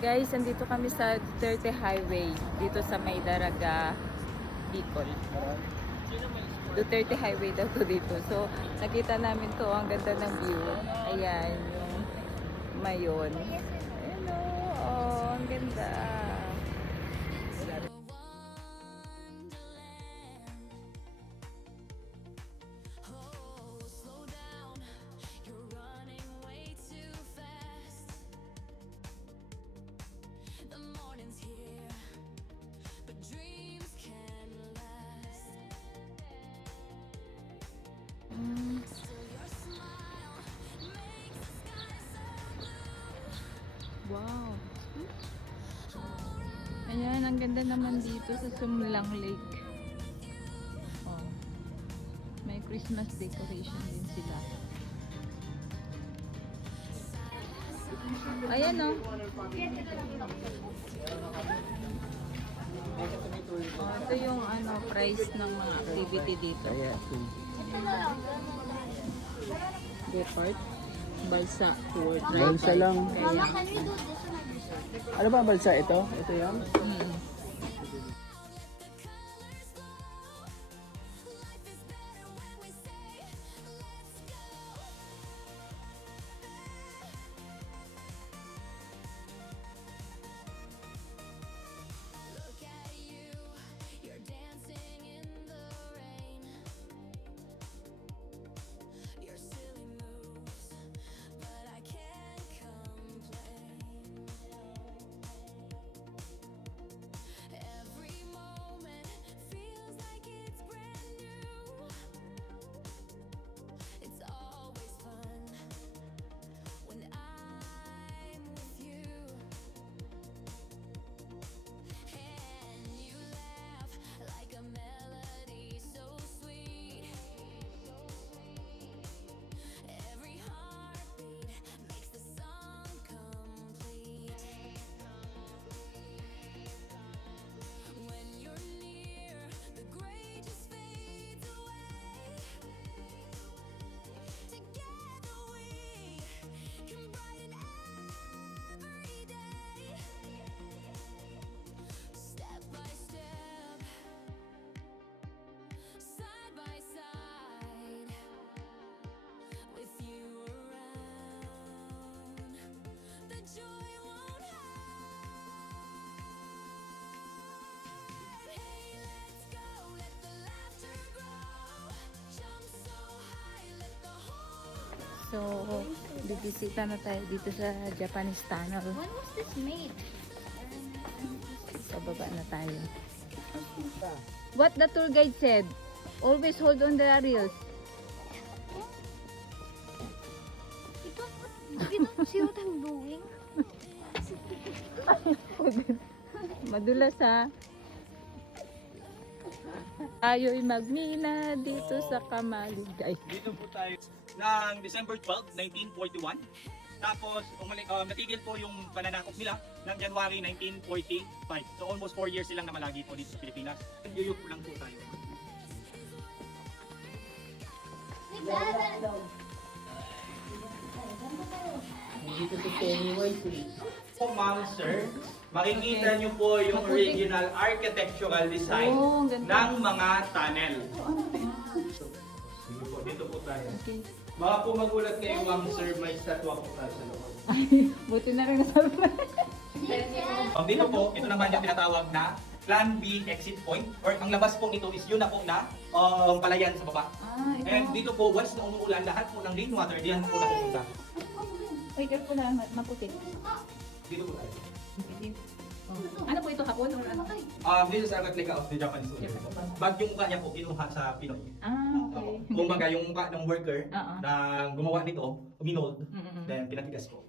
Guys, andito kami sa Duterte Highway. Dito sa May Daraga, Bicol. Duterte Highway daw to dito. So, nakita namin to. Ang ganda ng view. Ayan, yung mayon. Ayan o. Oh, ang ganda. Wow. Ayan, ang ganda naman dito sa Sumlang Lake. Oh. May Christmas decoration din sila. Ayan oh. Oh, ito yung ano, price ng mga activity dito. Go-kart. Balsa. Balsa lang. Mama, can we do this one? Ano ba ang balsa ito? Ito yan? So, bibisita na tayo dito sa Japanese Tunnel. When was this made? So, baba na tayo. What the tour guide said, always hold on the rails. You don't see what I'm doing? Madulas ha. Tayo'y magmina dito sa Kamaligay. Dito po tayo ng December 12, 1941. Tapos natigil po yung pananakop nila ng January 1945. So almost 4 years silang namalagi po dito sa Pilipinas. Yuyuk lang po tayo. Dito si Penny White. Po ma'am sir, makikita nyo po yung original architectural design Oh, ganda. ng mga tunnel. Sige po, dito po tayo. Okay. Baka po magulat kayo ma'am sir, may statwa po tayo sa loob. Buti na rin nasabi. Dito po, ito naman yung tinatawag na Plan B exit point or ang labas po nito is yun na po na palayan sa baba. Ah, ito. And dito po, once na umuulan, lahat po ng rainwater diyan po napupunta. Ay, careful na, maputi. Dito po tayo. Oh. Ano po ito, hapon or ano? This is a replica of the Japanese soldier. But yung mukha niya po, kinuha sa Pinoy. Ah, okay. Kumbaga, yung mukha ng worker Oo. na gumawa nito, minold, Mm-mm. then pinatigas po.